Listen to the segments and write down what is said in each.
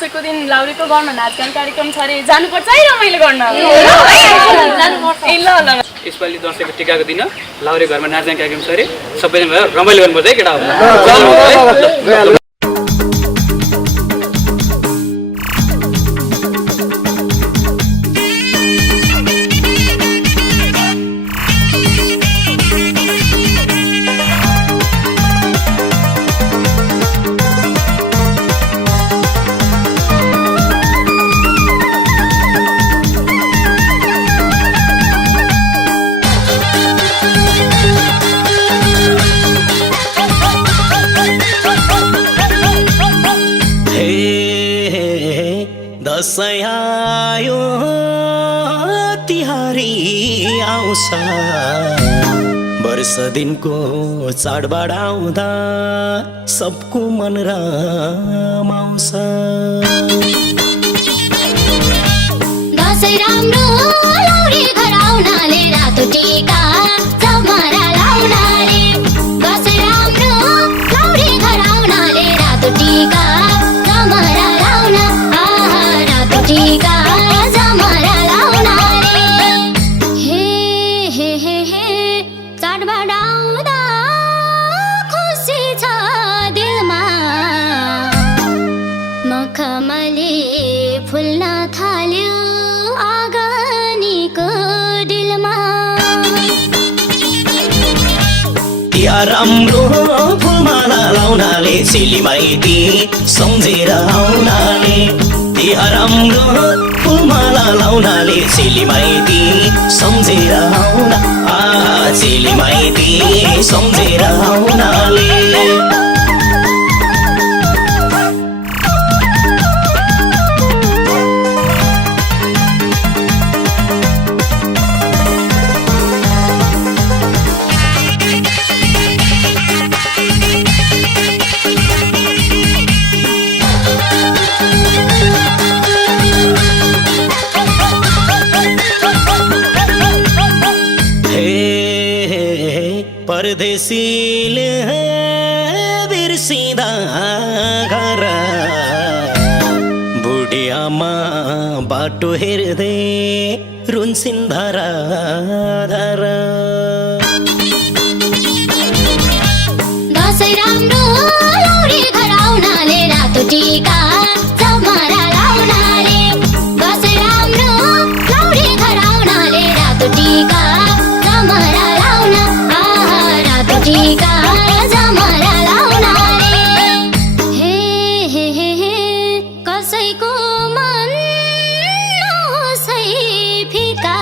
दशैंको दिन लाउरीको घरमा नाचगान कार्यक्रम छ अरे जानुपर्छ है रमाइलो गर्न ए ल ल यसपालि दसैँको टिकाको दिन लाउरे घरमा नाचगान कार्यक्रम छ अरे सबैजना भयो रमाइलो गर्नुपर्छ है केटा हो दसैँ आयो तिहारी आउँछ वर्ष दिनको चाडबाड आउँदा सबको मन रमाउँछ दसैँ राम्रो लाउरी घर आउनाले रातो टीका जमरा लाउनाले दसैँ राम्रो लाउरी घर आउनाले रातो टीका जमरा लाउन टीका जमरा लाउनाले हे हे हे हे चाडबाड आउँदा खुसी छ दिलमा मखमली फुल्न थाल्यो आँगनीको डिलमा तिहार राम्रो फुलमाला लाउनाले चेलीमाइती सम्झेर आउनाले तिहार राम्रो फुलमाला लाउनाले चेलीमाइती सम्झेर आउन चेलीमाइती सम्झेर आउनाले परदेशीले बिर्सिँदा घर बुढी आमा बाटो हेर्दै रुन्छिन् धारा धारा दसैँ राम्रो लाउरी घर आउनाले रातो टीका जमरा लाउनाले दसैँ राम्रो लाउरी घर आउनाले रातो टीका जमरा लाउन टीका जमरा लाउनाले हे हे हे हे कसैको मन नहोसै फिका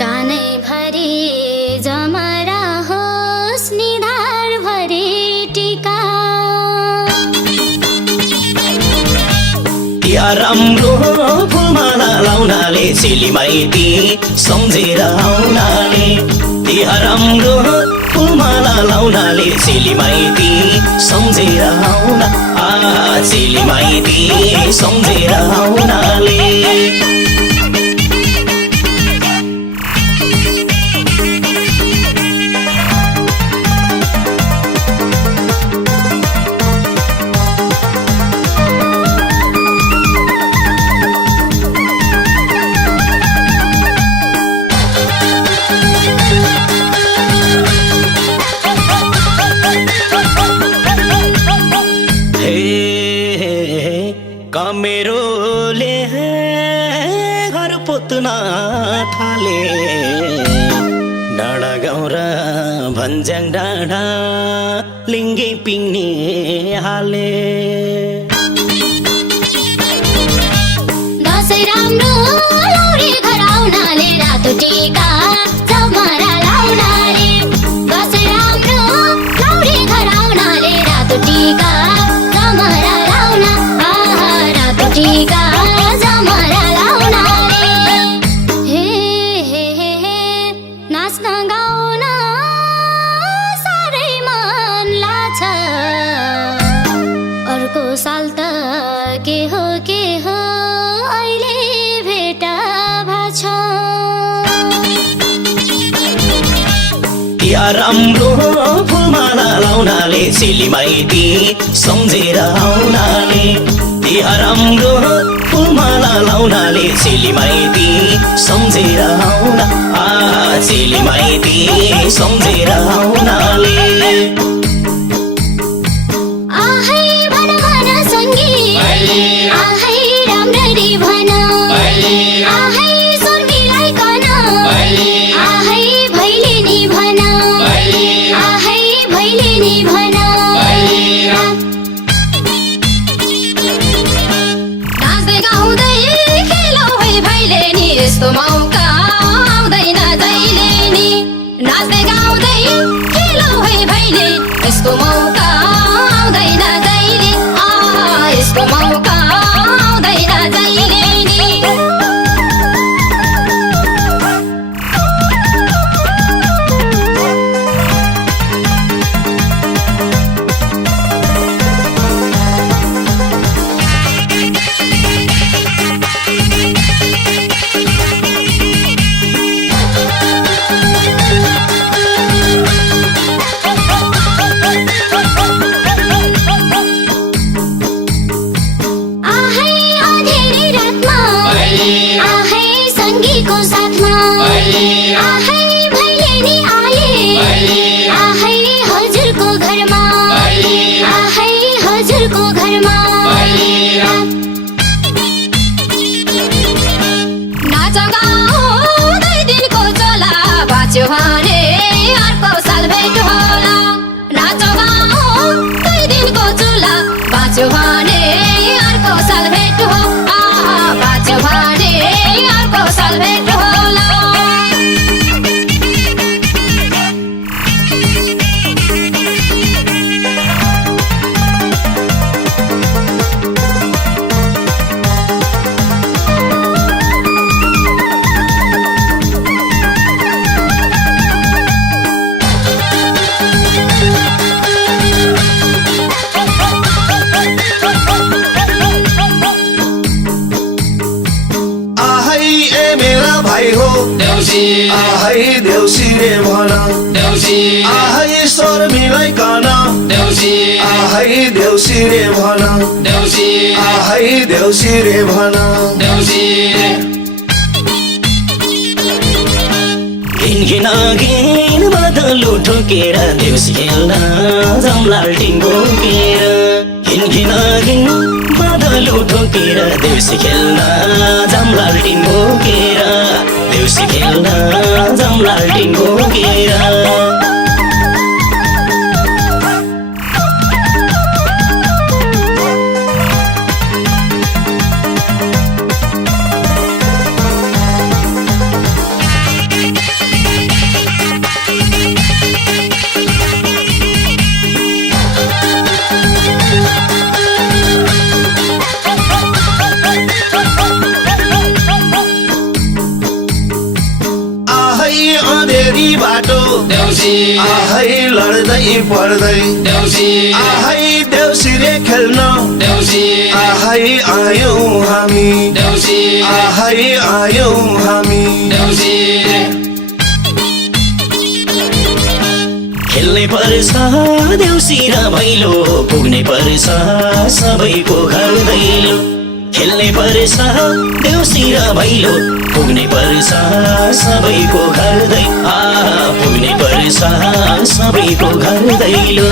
कानैभरि जमरा होस् निधारभरि टीका तिहार राम्रो फुलमाला लाउनाले चेलीमाइती सम्झेर आउनाले तिहार राम्रो फुलमाला लाउनाले चेलीमाइती सम्झेर आउन चेलीमाइती सम्झेर आउनाले कमेरोले घर पोत्न थाले डाँडा गाउँ र भन्ज्याङ डाँडा लिङ्गे पिङ्ने हाले दसैँ राम्रो लाउरी घर आउनाले रातो टीका जमरा लाउनाले दसैँ राम्रो लाउरी घर आउनाले रातो टीका जमरा लाउन टीका जमरा लाउनाले हे हे हे हे नाच्न गाउन साह्रै मन लाग्छ तिहार राम्रो फुलमाला लाउनाले चेली माइती सम्झेर आउनाले तिहार राम्रो फुलमाला लाउनाले चेली माइती सम्झेर आउना चेली माइती सम्झेर आउनाले आहै भन भन सङ्गी आहै राम्ररी भन आहै स्वर्गीलाई कन आहै भैलेनी भन आहै भैलेनी भन नाच्दै गाउँदै खेलौ है भैलेनी यस्तो मौका आउँदैन जहिले नि नाच्दै गाउँदै खेलौ है भैले यस्तो मौका आउँदैन जहिले यस्तो मौका आउँदैन जहिले नि आहै अँधेरी रातमा आहै सङ्गीको साथमा आहै भैलेनी आए आहै हजुरको घरमा आहै हजुरको घरमा नाच गाउँदै दिनको चोला बाँच्यो भने अर्को साल भेट होला नाच गाउँदै दिनको चोला बाँच्यो भने अर्को साल भेट हो बाँच्यो भने अर्को साल भेट होला आहै ए मेरा भाइ हो आहै देउसी रे भन आहै स्वर मिलाइकन आहै देउसी रे भन आहै देउसी रे भन घिन घिन बदलु ठोकेर देउसी खेल्न जमलाल्टिन बोकेर घिन बदलु ठोकेर देउसी खेल्न जमलाल्टिन बोकेर देउसी खेल्न जमलाल्टिन बोकेर आहै अँधेरी बाटो आहै लड्दै पढ्दै आहै देउसी रे खेल्न आहै आयौँ हामी आहै आयौँ हामी खेल्नै पर्छ देउसी र भैलो पुग्नै पर्छ सबैको घर दैलो खेल्नै पर्छ देउसी र भैलो पुग्नै पर्छ सबैको घर पुग्नै पर्छ सबैको घर दैलो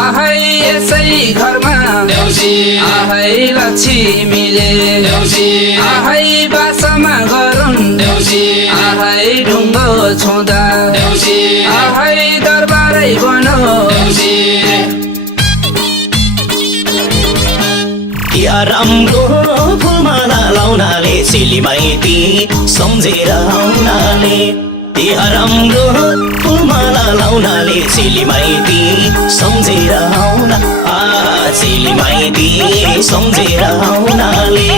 आहै यसै घरमा आहै लक्ष्मीले आहै बासमा गरुन् आहै ढुङ्गो छुँदा आहै दरबारै बनो तिहार राम्रो फुलमाला लाउनाले चेली माइती सम्झेर आउनाले तिहार राम्रो फुलमाला लाउनाले चेली माइती सम्झेर आउन चेली माइती सम्झेर आउनाले